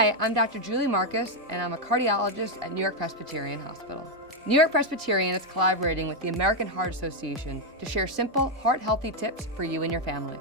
Hi, I'm Dr. Julie Marcus, and I'm a cardiologist at NewYork-Presbyterian Hospital. NewYork-Presbyterian is collaborating with the American Heart Association to share simple, heart-healthy tips for you and your family.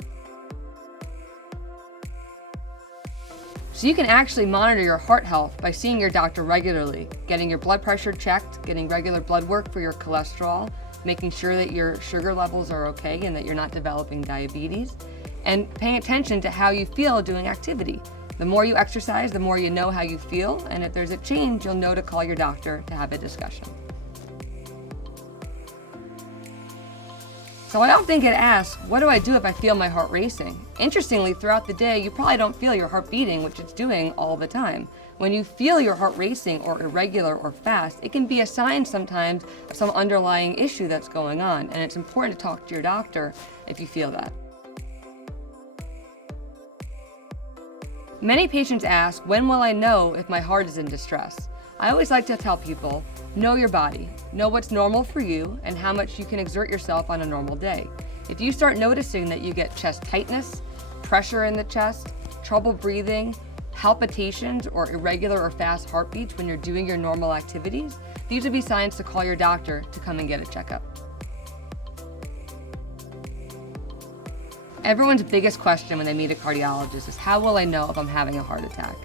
So you can actually monitor your heart health by seeing your doctor regularly, getting your blood pressure checked, getting regular blood work for your cholesterol, making sure that your sugar levels are okay and that you're not developing diabetes, and paying attention to how you feel doing activity. The more you exercise, the more you know how you feel, and if there's a change, you'll know to call your doctor to have a discussion. So I often get asked, what do I do if I feel my heart racing? Interestingly, throughout the day, you probably don't feel your heart beating, which it's doing all the time. When you feel your heart racing or irregular or fast, it can be a sign sometimes of some underlying issue that's going on, and it's important to talk to your doctor if you feel that. Many patients ask, when will I know if my heart is in distress? I always like to tell people, know your body, know what's normal for you and how much you can exert yourself on a normal day. If you start noticing that you get chest tightness, pressure in the chest, trouble breathing, palpitations, or irregular or fast heartbeats when you're doing your normal activities, these would be signs to call your doctor to come and get a checkup. Everyone's biggest question when they meet a cardiologist is, how will I know if I'm having a heart attack?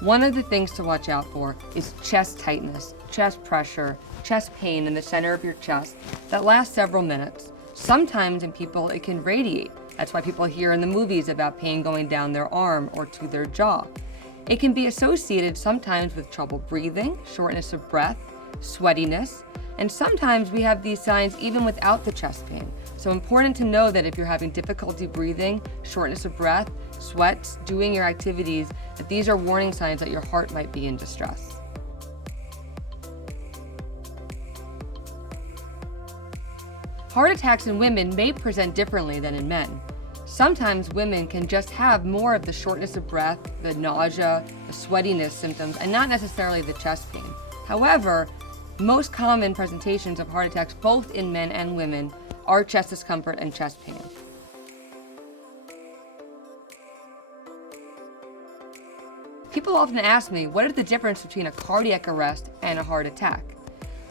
One of the things to watch out for is chest tightness, chest pressure, chest pain in the center of your chest that lasts several minutes. Sometimes in people it can radiate. That's why people hear in the movies about pain going down their arm or to their jaw. It can be associated sometimes with trouble breathing, shortness of breath, sweatiness, and sometimes we have these signs even without the chest pain. So important to know that if you're having difficulty breathing, shortness of breath, sweats, doing your activities, that these are warning signs that your heart might be in distress. Heart attacks in women may present differently than in men. Sometimes women can just have more of the shortness of breath, the nausea, the sweatiness symptoms, and not necessarily the chest pain. However, most common presentations of heart attacks, both in men and women, are chest discomfort and chest pain. People often ask me, what is the difference between a cardiac arrest and a heart attack?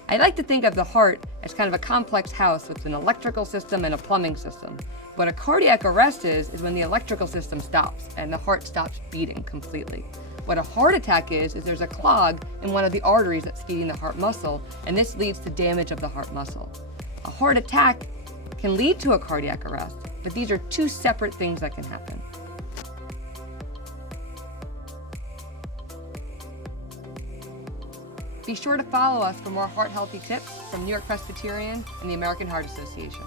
I like to think of the heart as kind of a complex house with an electrical system and a plumbing system. What a cardiac arrest is when the electrical system stops and the heart stops beating completely. What a heart attack is there's a clog in one of the arteries that's feeding the heart muscle, and this leads to damage of the heart muscle. A heart attack can lead to a cardiac arrest, but these are two separate things that can happen. Be sure to follow us for more heart-healthy tips from NewYork-Presbyterian and the American Heart Association.